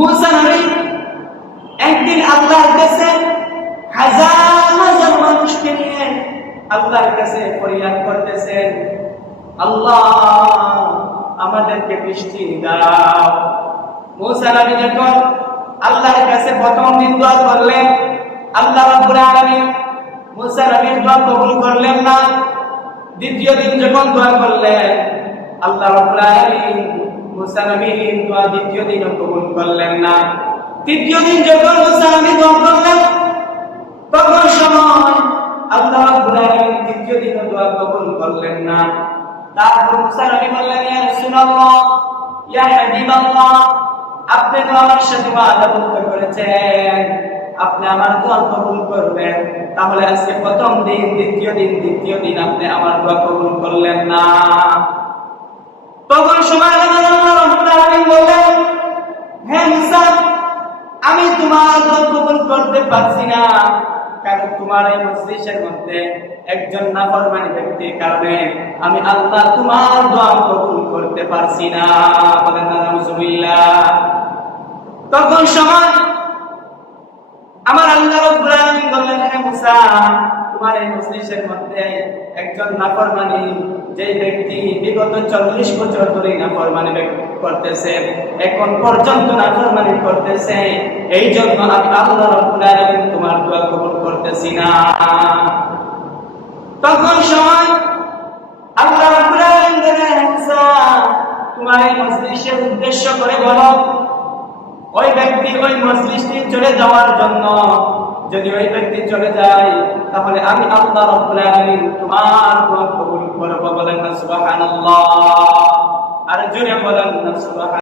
মুসা নবী একদিন আল্লাহর কাছে হাজার হাজার মানুষকে নিয়ে আল্লাহর কাছে ফরিয়াদ করতেছেন, আল্লাহ আমাদেরকে বৃষ্টি দাও। মুসা নবী যখন আল্লাহর কাছে প্রথম দিন দোয়া করলেন, আল্লাহ রাব্বুল আলামিন মুসা নবীর দোয়া কবুল করলেন না। দ্বিতীয় দিন যখন দোয়া করলেন, আল্লাহ রাব্বুল আলামিন মুসা নবীর দোয়া দ্বিতীয় দিনও কবুল করলেন না। তৃতীয় দিন যখন মুসা নবী দোয়া করলেন, তখন সময় আল্লাহ রাব্বুল আলামিন তৃতীয় দিনও দোয়া কবুল করলেন না। তারপর মুসা নবী বললেন, ইয়া রাসূলুল্লাহ, ইয়া হাবিবাল্লাহ, আপনি তো আমার সাথে ওয়াদা করেছেন, আপনি আমার দোয়া কবুল করবেন, তাহলে আজকে প্রথম দিন, দ্বিতীয় দিন, তৃতীয় দিন আপনি আমার দোয়া কবুল করলেন না। তখন সময় আল্লাহ রাব্বুল আলামিন বললেন, হে মুসা, আমি তোমার দোয়া কবুল করতে পারছি না, কারণ তোমার এই মজলিসের মধ্যে একজন নাফরমানি ব্যক্তির কারণে আমি আল্লাহ তোমার দোয়া কবুল করতে পারছি না। বলেন নাউজুবিল্লাহ। তখন সময় আমার আল্লাহ রাব্বুল আলামিন বললেন, হে মুসা, তোমার এই মজলিসের মধ্যে একজন নাফরমানি, যে ব্যক্তি বিগত 40 বছর ধরে নাফরমানি করতেছে, এখন পর্যন্ত নাফরমানি করতেছে, এই জন্য আমি আল্লাহ রাব্বুল আলামিন তোমার দোয়া কবুল করতেছি না। তখন সময় আল্লাহ রাব্বুল আলামিন বললেন, মুসা, তোমার এই মজলিসের উদ্দেশ্য করে বলো, ওই ব্যক্তি ওই মজলিসটি চলে যাওয়ার জন্য, যদি ওই ব্যক্তি চলে যায় তাহলে আমি আল্লাহ রাব্বুল আলামিন তোমার দোয়া কবুল করব। বলেন না সুবহানাল্লাহ। আর জোরে বলেন না সুবহানাল্লাহ।